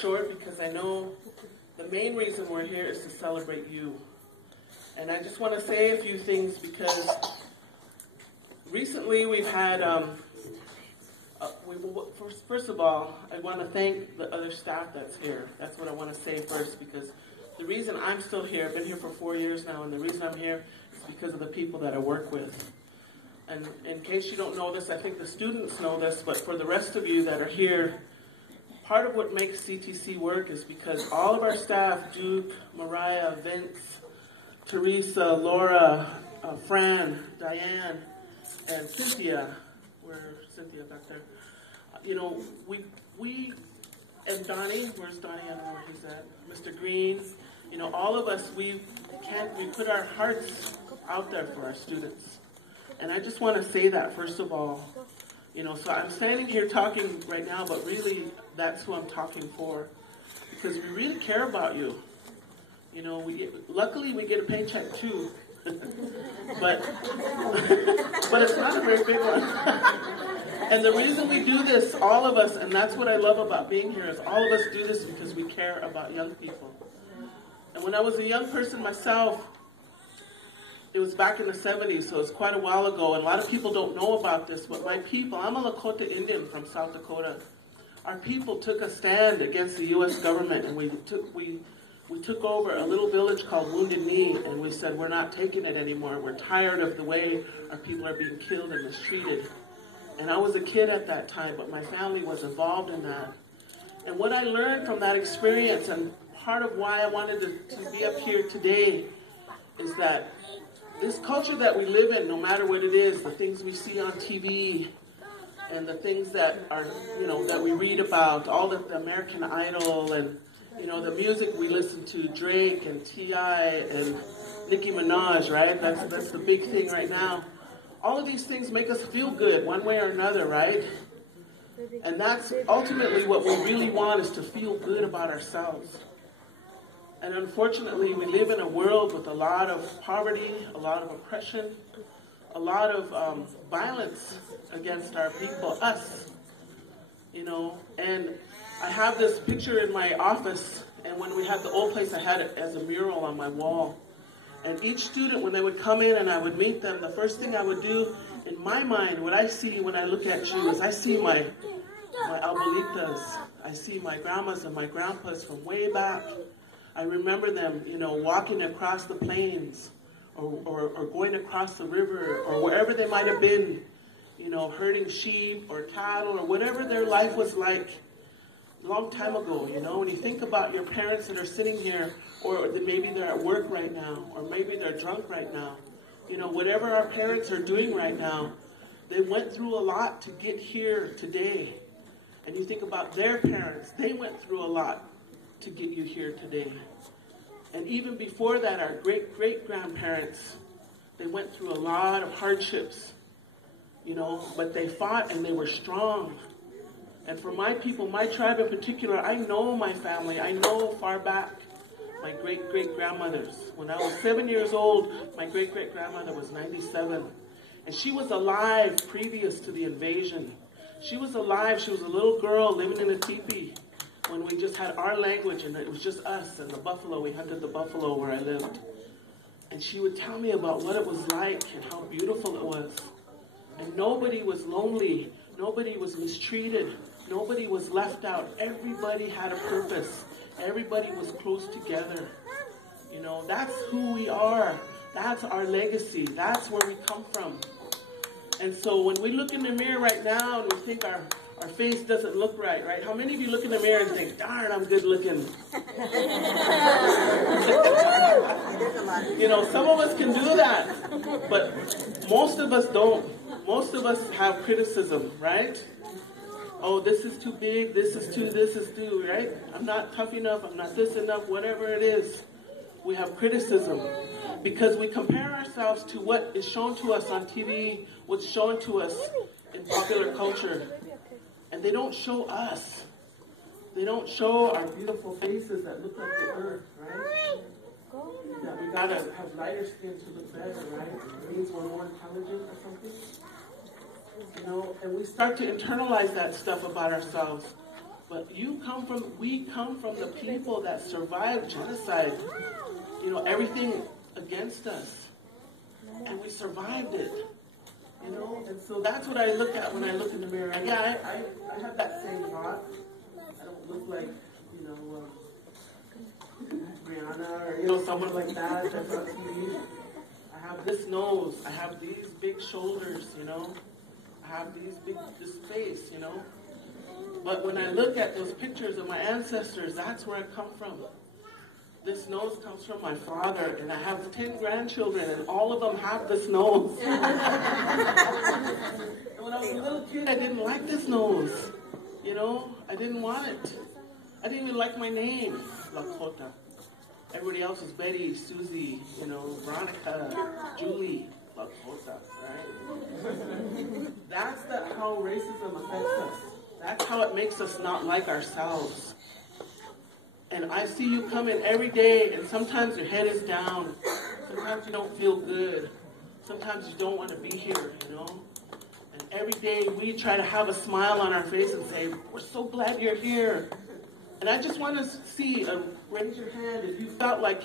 short because I know the main reason we're here is to celebrate you. And I just want to say a few things because recently we've had, first of all, I want to thank the other staff that's here. That's what I want to say first, because the reason I'm still here, I've been here for 4 years now, and the reason I'm here is because of the people that I work with. And in case you don't know this, I think the students know this, but for the rest of you that are here, part of what makes CTC work is because all of our staff, Duke, Mariah, Vince, Teresa, Laura, Fran, Diane, and Cynthia, where's Cynthia back there? You know, we and Donnie, where's Donnie? I don't know where he's at. Mr. Green, you know, all of us, we put our hearts out there for our students. And I just want to say that, first of all. You know, so I'm standing here talking right now, but really that's who I'm talking for. Because we really care about you. You know, luckily we get a paycheck too. but it's not a very big one. And the reason we do this, all of us, and that's what I love about being here, is all of us do this because we care about young people. And when I was a young person myself, it was back in the 70s, so it's quite a while ago, and a lot of people don't know about this, but my people, I'm a Lakota Indian from South Dakota. Our people took a stand against the U.S. government, and we took over a little village called Wounded Knee, and we said, we're not taking it anymore. We're tired of the way our people are being killed and mistreated. And I was a kid at that time, but my family was involved in that. And what I learned from that experience, and part of why I wanted to be up here today, is that this culture that we live in, no matter what it is, the things we see on TV, and the things that are, you know, that we read about, all the American Idol, and, you know, the music we listen to, Drake and T.I. and Nicki Minaj, right? That's the big thing right now. All of these things make us feel good one way or another, right? And that's ultimately what we really want, is to feel good about ourselves. And unfortunately, we live in a world with a lot of poverty, a lot of oppression, a lot of violence against our people, us, you know. And I have this picture in my office, and when we had the old place, I had it as a mural on my wall. And each student, when they would come in and I would meet them, the first thing I would do, in my mind, what I see when I look at you is I see my abuelitas, I see my grandmas and my grandpas from way back. I remember them, you know, walking across the plains or going across the river or wherever they might have been, you know, herding sheep or cattle or whatever their life was like a long time ago, you know. When you think about your parents that are sitting here, or maybe they're at work right now, or maybe they're drunk right now, you know, whatever our parents are doing right now, they went through a lot to get here today. And you think about their parents, they went through a lot to get you here today. And even before that, our great-great-grandparents, they went through a lot of hardships, you know, but they fought and they were strong. And for my people, my tribe in particular, I know my family. I know far back my great-great-grandmothers. When I was 7 years old, my great-great-grandmother was 97. And she was alive previous to the invasion. She was alive. She was a little girl living in a teepee when we just had our language, and it was just us and the buffalo. We hunted the buffalo where I lived. And she would tell me about what it was like and how beautiful it was. And nobody was lonely. Nobody was mistreated. Nobody was left out. Everybody had a purpose. Everybody was close together. You know, that's who we are. That's our legacy. That's where we come from. And so when we look in the mirror right now and we think our face doesn't look right, right? How many of you look in the mirror and think, darn, I'm good looking? You know, some of us can do that, but most of us don't. Most of us have criticism, right? Oh, this is too big, this is too, right? I'm not tough enough, I'm not this enough, whatever it is. We have criticism because we compare ourselves to what is shown to us on TV, what's shown to us in popular culture. And they don't show us. They don't show our beautiful faces that look like the earth, right? That we gotta have lighter skin to look better, right? It means we're more intelligent or something. You know, and we start to internalize that stuff about ourselves. But we come from the people that survived genocide. You know, everything against us. And we survived it. You know, and so that's what I look at when I look in the mirror. And yeah, I have that same thought. I don't look like, you know, Brianna or, you know, someone like that that's on TV. I have this nose. I have these big shoulders, you know. I have this face, you know. But when I look at those pictures of my ancestors, that's where I come from. This nose comes from my father, and I have 10 grandchildren, and all of them have this nose. And when I was a little kid, I didn't like this nose. You know, I didn't want it. I didn't even like my name, Lakota. Everybody else is Betty, Susie, you know, Veronica, Julie, Lakota, right? That's how racism affects us. That's how it makes us not like ourselves. And I see you come in every day, and sometimes your head is down. Sometimes you don't feel good. Sometimes you don't want to be here, you know. And every day we try to have a smile on our face and say, we're so glad you're here. And I just want to see, raise your hand if you felt like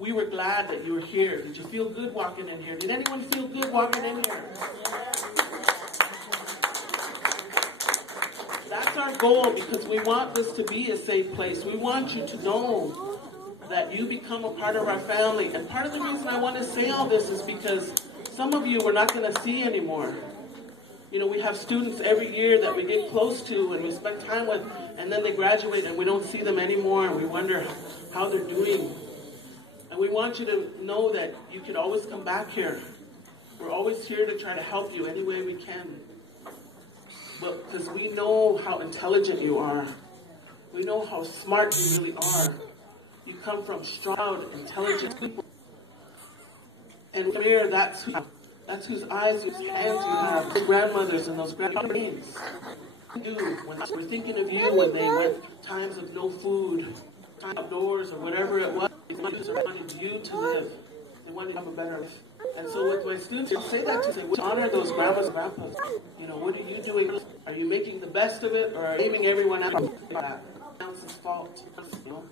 we were glad that you were here. Did you feel good walking in here? Did anyone feel good walking in here? That's our goal, because we want this to be a safe place. We want you to know that you become a part of our family. And part of the reason I want to say all this is because some of you we're not going to see anymore. You know, we have students every year that we get close to and we spend time with, and then they graduate and we don't see them anymore, and we wonder how they're doing. And we want you to know that you can always come back here. We're always here to try to help you any way we can. But because we know how intelligent you are. We know how smart you really are. You come from strong, intelligent people. And here, that's whose eyes, whose hands you have. Those grandmothers and those grandparents. When we're thinking of you when they went times of no food, time outdoors, or whatever it was, they wanted you to live. They wanted to have a better life. And so with my students, I say that to say, we honor those grandmas and grandpas. You know, what are you doing? Are you making the best of it, or are you blaming everyone else? It's fault. You know?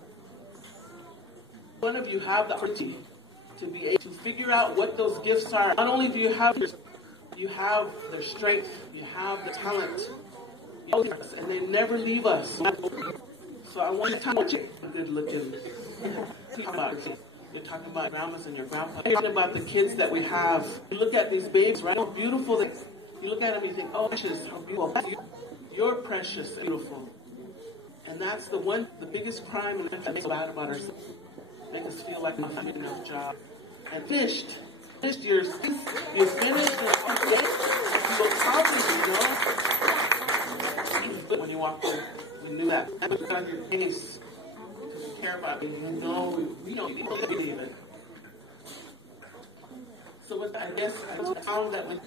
One of you have the opportunity to be able to figure out what those gifts are. Not only do you have their strength, you have the talent, and they never leave us. So I want to tell you, good looking. You're talking about grandmas and your grandpa. You're talking about the kids that we have. You look at these babies, right? How beautiful they are. You look at them and you think, oh, precious, how beautiful. You're precious and beautiful. And that's the biggest crime in that makes us bad about ourselves. Make us feel like we're not doing enough job. And finished. You're finished. You look confident, you know? When you walk in, we knew that. That was on your face. Care about it. We know you believe it. So with that, I guess I found that when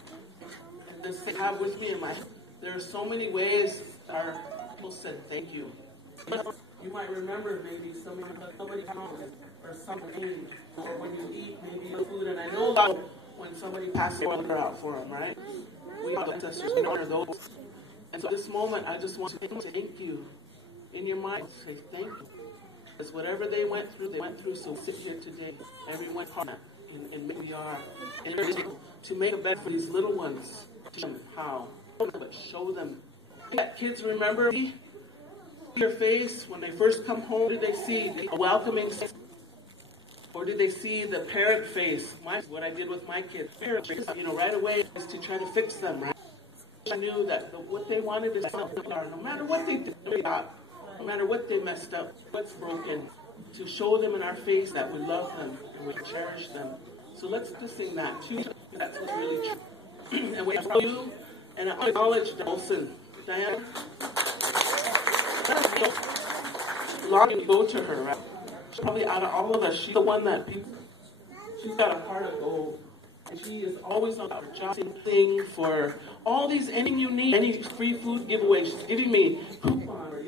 this thing I have with me in my head, there are so many ways our people said thank you. You might remember maybe somebody or something, or when you eat maybe the food, and I know about when somebody passes the water out for them, right? We have ancestors, we honor those. And so at this moment, I just want to thank you. In your mind, say thank you. Because whatever they went through, so sit here today. Everyone part and maybe we are. And to make a bed for these little ones. Teach them how. But show them. Kids, remember your face when they first come home. Did they see a welcoming face? Or did they see the parent face? What I did with my kids. Parent face, right away is to try to fix them, right? I knew that what they wanted is no matter what they did, no matter what they messed up, what's broken, to show them in our face that we love them and we cherish them. So let's just sing that too. That's what's really true. And we tell you, and I acknowledge Olsen. Diane, long to go to her, right? She's probably out of all of us, she's the one that she's got a heart of gold. And she is always on her job thing for all these, anything you need, any free food giveaways. She's giving me coupon or,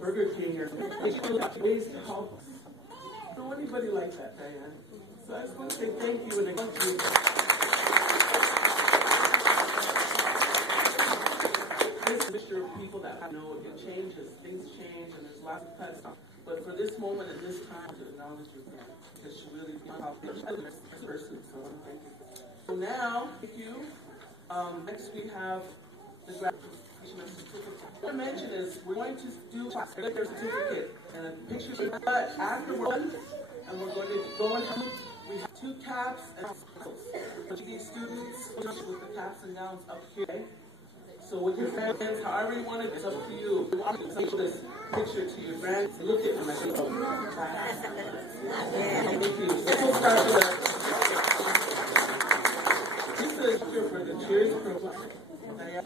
Burger King or ways to help us. I don't know anybody like that, Diane. So I just want to say thank you and I want you. This mixture of people that I know, it changes, things change. last kind of stuff. But for this moment and this time, to acknowledge your friend, because she really did help this person. So I want to thank you. So now, thank you. Next we have the graduation certificate. What I mentioned is we're going to do their certificate and a picture. But after we're done, and we're going to go and we have 2 caps and pencils. These students with the caps and gowns up here. So with your friends, however you want it, it's up to you. We want to show this picture to your friends. Look at them. Thank you. So we'll start with this is a picture for the cheers program.